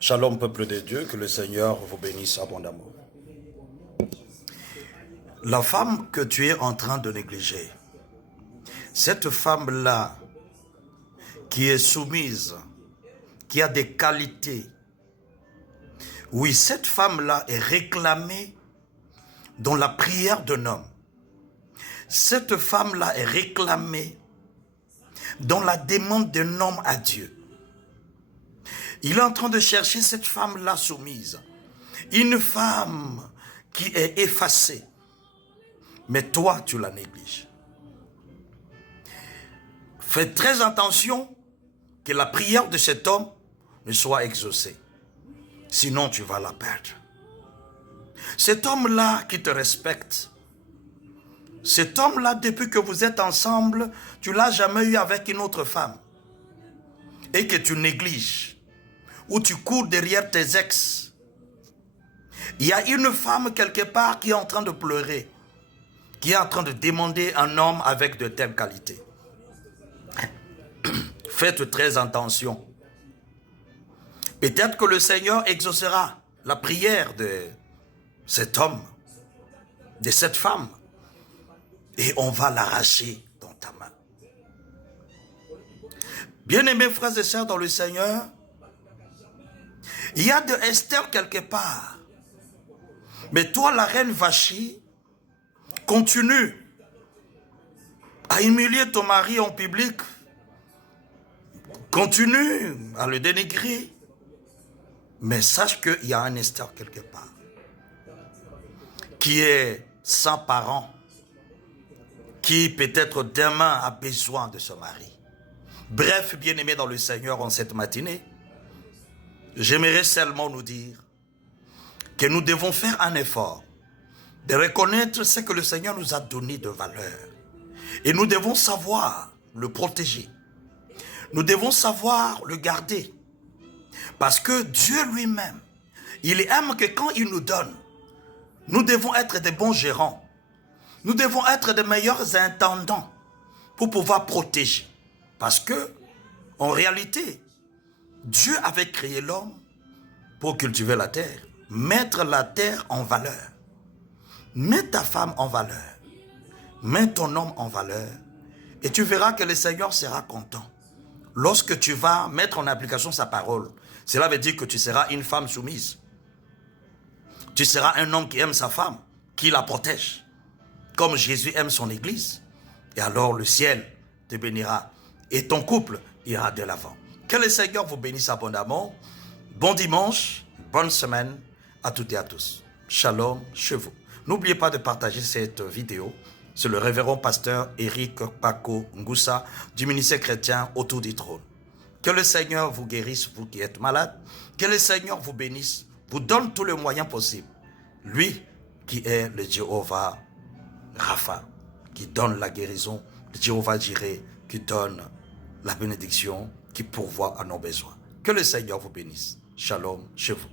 Shalom, peuple de Dieu, que le Seigneur vous bénisse abondamment. La femme que tu es en train de négliger, cette femme-là qui est soumise, qui a des qualités, oui, cette femme-là est réclamée dans la prière d'un homme. Cette femme-là est réclamée dans la demande d'un homme à Dieu. Il est en train de chercher cette femme-là soumise. Une femme qui est effacée. Mais toi, tu la négliges. Fais très attention que la prière de cet homme ne soit exaucée. Sinon, tu vas la perdre. Cet homme-là qui te respecte, cet homme-là, depuis que vous êtes ensemble, tu ne l'as jamais eu avec une autre femme. Et que tu négliges. Ou tu cours derrière tes ex. Il y a une femme quelque part qui est en train de pleurer. Qui est en train de demander un homme avec de telles qualités. Faites très attention. Peut-être que le Seigneur exaucera la prière de cet homme, de cette femme. Et on va l'arracher dans ta main. Bien-aimés frères et sœurs dans le Seigneur, il y a de Esther quelque part. Mais toi, la reine Vachi, continue à humilier ton mari en public. Continue à le dénigrer. Mais sache qu'il y a un Esther quelque part. Qui est sans parents. Qui peut-être demain a besoin de ce mari. Bref, bien-aimés dans le Seigneur en cette matinée, j'aimerais seulement nous dire que nous devons faire un effort de reconnaître ce que le Seigneur nous a donné de valeur. Et nous devons savoir le protéger. Nous devons savoir le garder. Parce que Dieu lui-même, il aime que quand il nous donne, nous devons être des bons gérants. Nous devons être des meilleurs intendants pour pouvoir protéger. Parce que, en réalité, Dieu avait créé l'homme pour cultiver la terre, mettre la terre en valeur. Mets ta femme en valeur, mets ton homme en valeur, et tu verras que le Seigneur sera content. Lorsque tu vas mettre en application sa parole, cela veut dire que tu seras une femme soumise. Tu seras un homme qui aime sa femme, qui la protège, comme Jésus aime son église. Et alors le ciel te bénira, et ton couple ira de l'avant. Que le Seigneur vous bénisse abondamment. Bon dimanche, bonne semaine à toutes et à tous. Shalom chez vous. N'oubliez pas de partager cette vidéo. C'est le révérend pasteur Éric Paco Ngoussa du ministère chrétien autour du trône. Que le Seigneur vous guérisse, vous qui êtes malade. Que le Seigneur vous bénisse, vous donne tous les moyens possibles. Lui qui est le Jéhovah Rapha, qui donne la guérison, le Jéhovah Jireh, qui donne la bénédiction, qui pourvoit à nos besoins. Que le Seigneur vous bénisse. Shalom chez vous.